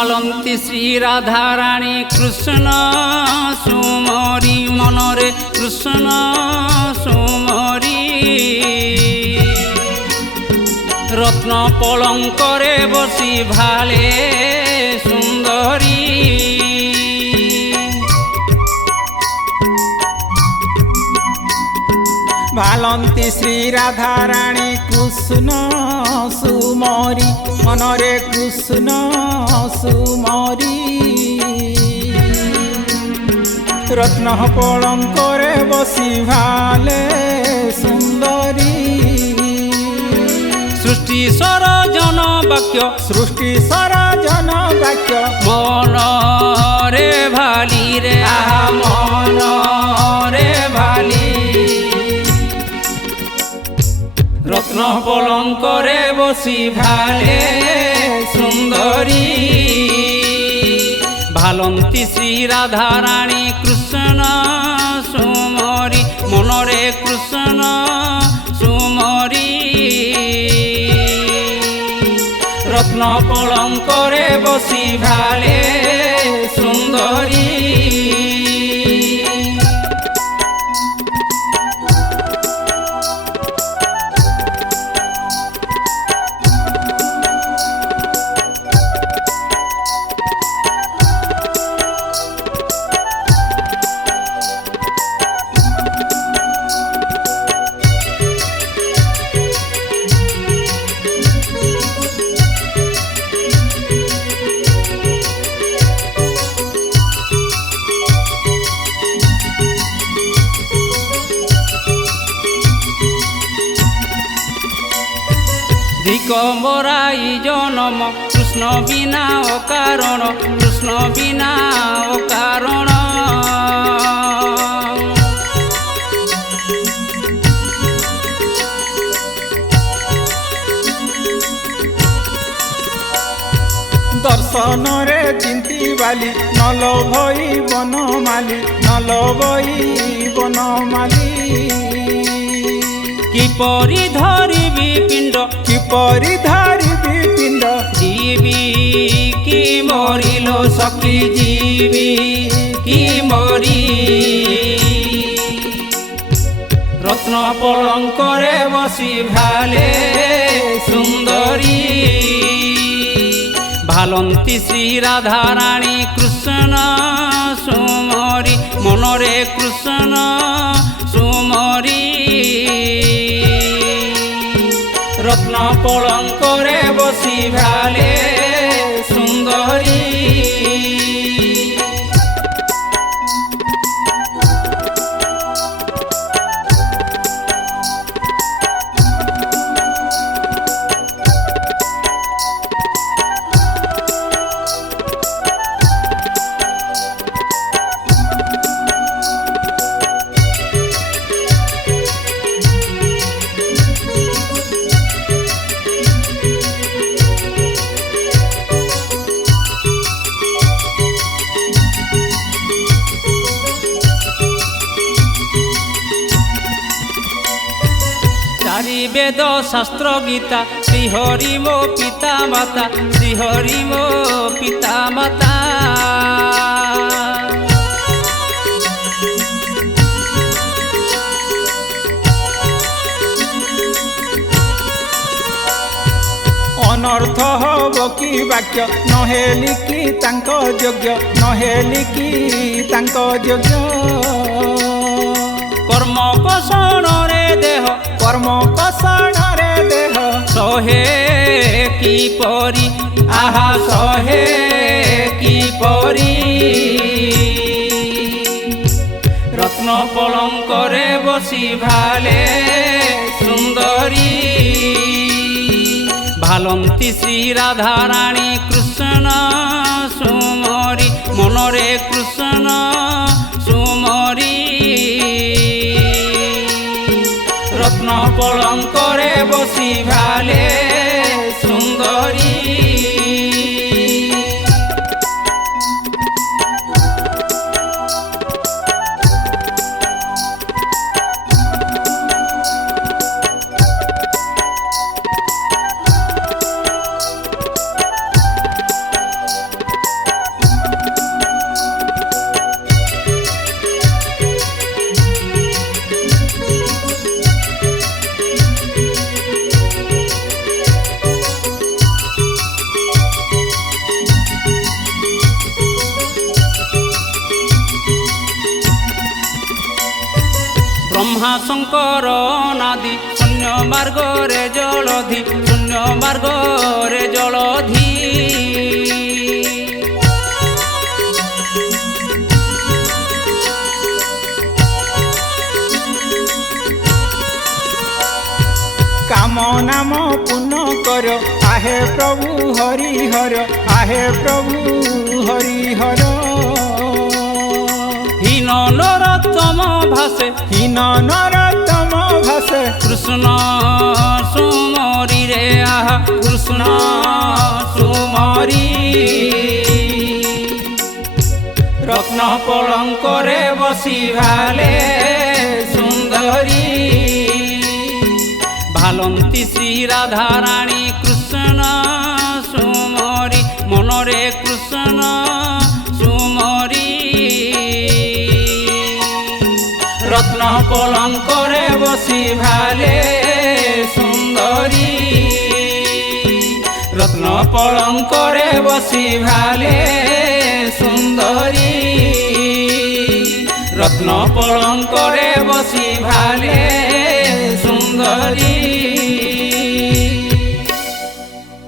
ভালন্তি শ্রী রাধারাণী কৃষ্ণ সুমরি মনরে কৃষ্ণ সুমরি রত্ন পলঙ্করে বসি ভালে সুন্দরী ভালন্তি শ্রী রাধারাণী কৃষ্ণ সুমরি মনরে কৃষ্ণ সুমরি রত্ন পলঙ্করে বসি ভালে সুন্দরী সৃষ্টি সরজন বাক্য সৃষ্টি সরজন বাক্য মনরে ভালি রে আহা মনরে ভালি রত্ন পলঙ্করে বসি ভালে সুন্দরী ভালন্তি শ্রী রাধারাণী কৃষ্ণ সুমরি মনরে কৃষ্ণ সুমরি রত্ন পলঙ্করে বসি ভালে সুন্দরী দিগম্বরাই জনম কৃষ্ণ বিনা অকারণ কৃষ্ণ বিনা অকারণ দর্শনরে চিন্তি বালি নল ভই বনমালি নল ভই বনমালি কিপরি ধরিবি পিণ্ড কিপরি ধরিবি পিণ্ড জীবি কি মরিল সখী জীবি কি মরি রত্ন পলঙ্করে বসি ভালে সুন্দরী ভালন্তি শ্রী রাধারাণী কৃষ্ণ সুমরি মনরে কৃষ্ণ সুমরি রত্ন পলঙ্করে বসি ভালে সুন্দরী চারি বেদ শাস্ত্র গীতা শ্রীহরি মো পিতা মাতা শ্রীহরি মো পিতা মাতা ଅନର୍ଥ ହବ କି ବାକ୍ୟ ନହେଲି କି ତାଙ୍କ ଯୋଗ୍ୟ ନହେଲି କି ତାଙ୍କ ଯୋଗ୍ୟ কর্ম কষণরে দেহ কর্ম কষণରେ ଦେହ সহে কি পরি আহা সহে কি পরি রত্ন পলঙ্করে বসি ভালে সুন্দরী ভালন্তি শ্রী রাধারাণী কৃষ্ণ সুমরি মনরে কৃষ্ণ সুমরি রত্ন পলঙ্করে বসি ভালে সুন্দরী শঙ্কর নাদি শূন্য মার্গরে জলধি শূন্য মার্গরে জলধি কাম নাম পুণ্য কর আহে প্রভু হরিহর আহে প্রভু হরিহর হীন নরতম ভাসে হীন নরতম ভাসে কৃষ্ণ সুমরি রে আহা কৃষ্ণ সুমরি রত্ন পলঙ্করে বসি ভালে সুন্দরী ভালন্তি শ্রী রাধা রানী কৃষ্ণ সুমরি মনরে কৃষ্ণ সুমরি রত্ন পলঙ্করে বসি ভালে সুন্দরী রত্ন পলঙ্করে বসি ভালে সুন্দরী রত্ন পলঙ্করে বসি ভালে সুন্দরী